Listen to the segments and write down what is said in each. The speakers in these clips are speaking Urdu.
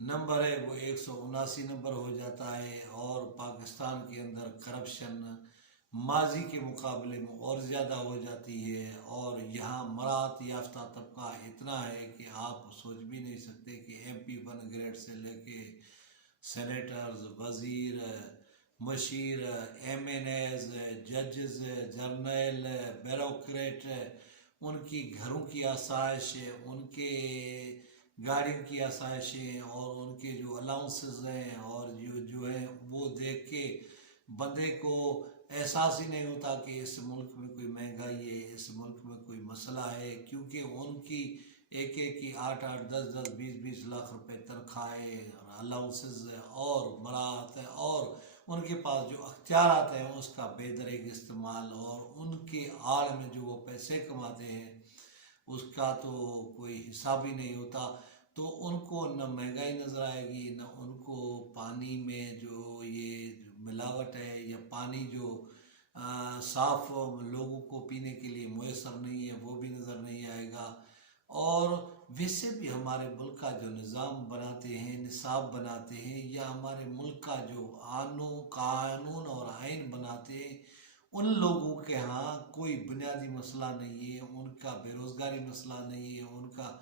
نمبر ہے وہ 179 نمبر ہو جاتا ہے، اور پاکستان کے اندر کرپشن ماضی کے مقابلے میں اور زیادہ ہو جاتی ہے، اور یہاں مراعات یافتہ طبقہ اتنا ہے کہ آپ سوچ بھی نہیں سکتے کہ ایم پی 1 گریڈ سے لے کے سینیٹرز، وزیر، مشیر، ایم این ایز، ججز، جرنیل، بیوروکریٹ، ان کی گھروں کی آسائش، ان کے گاڑیوں کی آسائشیں، اور ان کے جو الاؤنسز ہیں، اور جو ہیں وہ دیکھ کے بندے کو احساس ہی نہیں ہوتا کہ اس ملک میں کوئی مہنگائی ہے، اس ملک میں کوئی مسئلہ ہے، کیونکہ ان کی ایک کی 8-8، 10-10، 20-20 لاکھ روپے تنخواہیں، الاؤنسز اور مراعات ہے، اور ان کے پاس جو اختیارات ہیں اس کا بے دریغ استعمال، اور ان کے آڑ میں جو وہ پیسے کماتے ہیں اس کا تو کوئی حساب ہی نہیں ہوتا۔ تو ان کو نہ مہنگائی نظر آئے گی، نہ ان کو پانی میں جو یہ ملاوٹ ہے، یا پانی جو صاف لوگوں کو پینے کے لیے میسر نہیں ہے وہ بھی نظر نہیں آئے گا۔ اور ویسے بھی ہمارے ملک کا جو نظام بناتے ہیں، نصاب بناتے ہیں، یا ہمارے ملک کا جو قانون اور آئین بناتے ہیں، ان لوگوں کے ہاں کوئی بنیادی مسئلہ نہیں ہے، ان کا بے روزگاری مسئلہ نہیں ہے، ان کا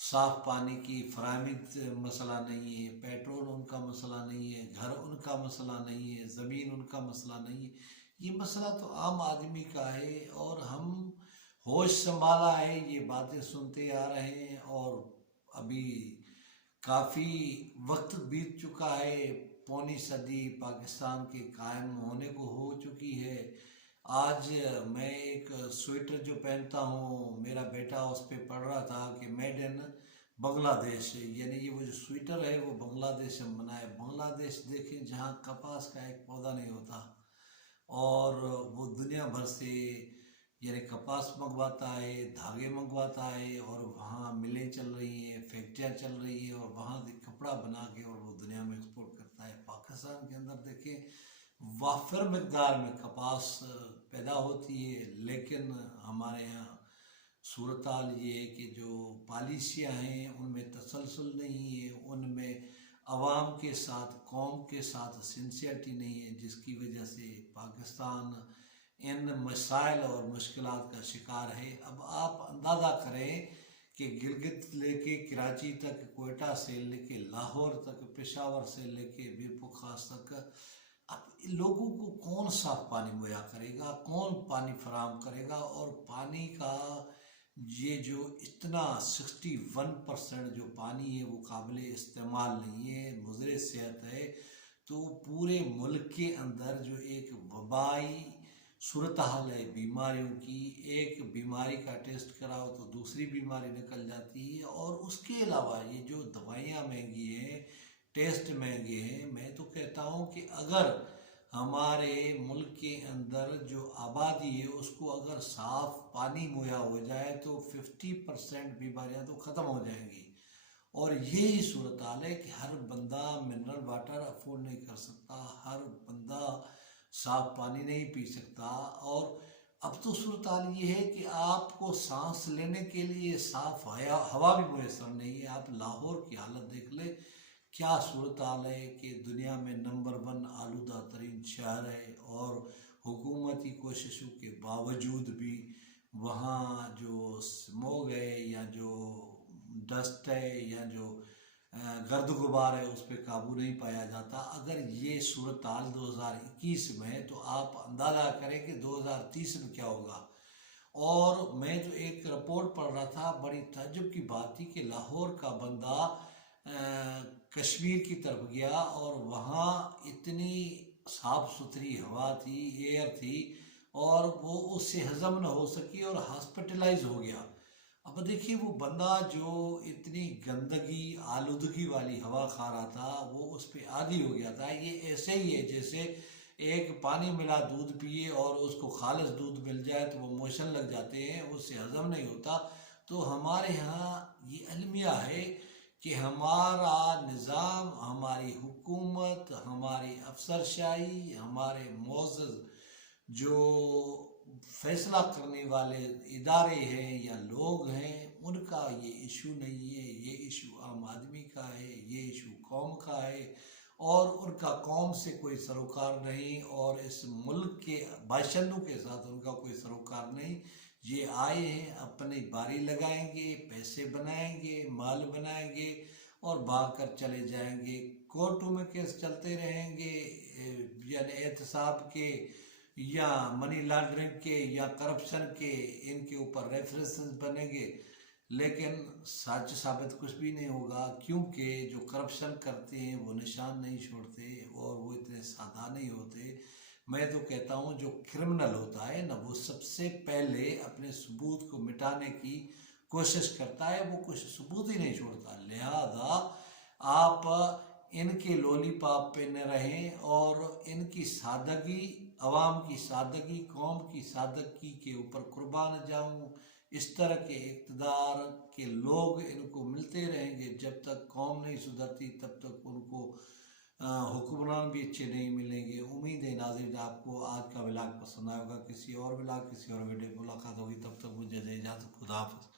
صاف پانی کی فراہمی مسئلہ نہیں ہے، پیٹرول ان کا مسئلہ نہیں ہے، گھر ان کا مسئلہ نہیں ہے، زمین ان کا مسئلہ نہیں ہے۔ یہ مسئلہ تو عام آدمی کا ہے، اور ہم ہوش سنبھالا ہے یہ باتیں سنتے آ رہے ہیں، اور ابھی کافی وقت بیت چکا ہے، پونی صدی پاکستان کے قائم ہونے کو ہو چکی ہے۔ آج میں ایک سویٹر جو پہنتا ہوں، میرا بیٹا اس پہ پڑھ رہا تھا کہ میڈ ان بنگلہ دیش، یعنی یہ وہ جو سویٹر ہے وہ بنگلہ دیش میں بنا ہے۔ بنگلہ دیش دیکھیں جہاں کپاس کا ایک پودا نہیں ہوتا، اور وہ دنیا بھر سے یعنی کپاس منگواتا ہے، دھاگے منگواتا ہے، اور وہاں ملیں چل رہی ہیں، فیکٹریاں چل رہی ہیں، اور وہاں سے کپڑا بنا کے اور وہ دنیا میں ایکسپورٹ کرتا ہے۔ پاکستان کے اندر دیکھیں وافر مقدار میں کپاس پیدا ہوتی ہے، لیکن ہمارے یہاں صورتحال یہ ہے کہ جو پالیسیاں ہیں ان میں تسلسل نہیں ہے، ان میں عوام کے ساتھ، قوم کے ساتھ سنسیئرٹی نہیں ہے، جس کی وجہ سے پاکستان ان مسائل اور مشکلات کا شکار ہے۔ اب آپ اندازہ کریں کہ گلگت لے کے کراچی تک، کوئٹہ سے لے کے لاہور تک، پشاور سے لے کے میر پورخاص تک، اب لوگوں کو کون صاف پانی مہیا کرے گا، کون پانی فراہم کرے گا؟ اور پانی کا یہ جو اتنا 61% جو پانی ہے وہ قابل استعمال نہیں ہے، مضر صحت ہے، تو پورے ملک کے اندر جو ایک وبائی صورتحال ہے بیماریوں کی، ایک بیماری کا ٹیسٹ کراؤ تو دوسری بیماری نکل جاتی ہے، اور اس کے علاوہ یہ جو دوائیاں مہنگی ہیں، ٹیسٹ مہنگے ہیں۔ میں تو کہتا ہوں کہ اگر ہمارے ملک کے اندر جو آبادی ہے اس کو اگر صاف پانی مہیا ہو جائے تو 50% بیماریاں تو ختم ہو جائیں گی۔ اور یہی صورتحال ہے کہ ہر بندہ منرل واٹر افورڈ نہیں کر سکتا، ہر بندہ صاف پانی نہیں پی سکتا، اور اب تو صورتحال یہ ہے کہ آپ کو سانس لینے کے لیے صاف ہوا بھی میسر نہیں ہے۔ آپ لاہور کی حالت دیکھ لیں، کیا صورتحال ہے کہ دنیا میں نمبر 1 آلودہ ترین شہر ہے، اور حکومتی کوششوں کے باوجود بھی وہاں جو سموگ ہے، یا جو ڈسٹ ہے، یا جو گرد و غبار ہے، اس پہ قابو نہیں پایا جاتا۔ اگر یہ صورتحال 2021 میں ہے تو آپ اندازہ کریں کہ 2030 میں کیا ہوگا۔ اور میں جو ایک رپورٹ پڑھ رہا تھا، بڑی تعجب کی بات تھی کہ لاہور کا بندہ کشمیر کی طرف گیا، اور وہاں اتنی صاف ستھری ہوا تھی، ایئر تھی، اور وہ اس سے ہضم نہ ہو سکی اور ہاسپٹلائز ہو گیا۔ اب دیکھیے وہ بندہ جو اتنی گندگی آلودگی والی ہوا کھا رہا تھا وہ اس پہ عادی ہو گیا تھا۔ یہ ایسے ہی ہے جیسے ایک پانی ملا دودھ پیے اور اس کو خالص دودھ مل جائے تو وہ موشن لگ جاتے ہیں، اس سے ہضم نہیں ہوتا۔ تو ہمارے ہاں یہ المیہ ہے کہ ہمارا نظام، ہماری حکومت، ہماری افسرشاہی، ہمارے معزز جو فیصلہ کرنے والے ادارے ہیں یا لوگ ہیں ان کا یہ ایشو نہیں ہے، یہ ایشو عام آدمی کا ہے، یہ ایشو قوم کا ہے، اور ان کا قوم سے کوئی سروکار نہیں، اور اس ملک کے باشندوں کے ساتھ ان کا کوئی سروکار نہیں۔ یہ آئے ہیں، اپنی باری لگائیں گے، پیسے بنائیں گے، مال بنائیں گے اور بھاگ کر چلے جائیں گے۔ کورٹوں میں کیس چلتے رہیں گے، یعنی احتساب کے یا منی لانڈرنگ کے یا کرپشن کے، ان کے اوپر ریفرنسز بنیں گے، لیکن سچ ثابت کچھ بھی نہیں ہوگا، کیونکہ جو کرپشن کرتے ہیں وہ نشان نہیں چھوڑتے اور وہ اتنے سادہ نہیں ہوتے۔ میں تو کہتا ہوں جو کرمنل ہوتا ہے نا، وہ سب سے پہلے اپنے ثبوت کو مٹانے کی کوشش کرتا ہے، وہ کچھ ثبوت ہی نہیں چھوڑتا۔ لہذا آپ ان کے لولی پاپ پہ نہ رہیں اور ان کی سادگی، عوام کی سادگی، قوم کی سادگی کے اوپر قربان جاؤں۔ اس طرح کے اقتدار کے لوگ ان کو ملتے رہیں گے، جب تک قوم نہیں سدھرتی تب تک ان کو حکمران بھی اچھے نہیں ملیں گے۔ امید ہے ناظرین آپ کو آج کا ولاگ پسند آئے ہوگا۔ کسی اور ولاگ، کسی اور ویڈیو ملاقات ہوگی، تب تک مجھے دے اجازت۔ خدا حافظ۔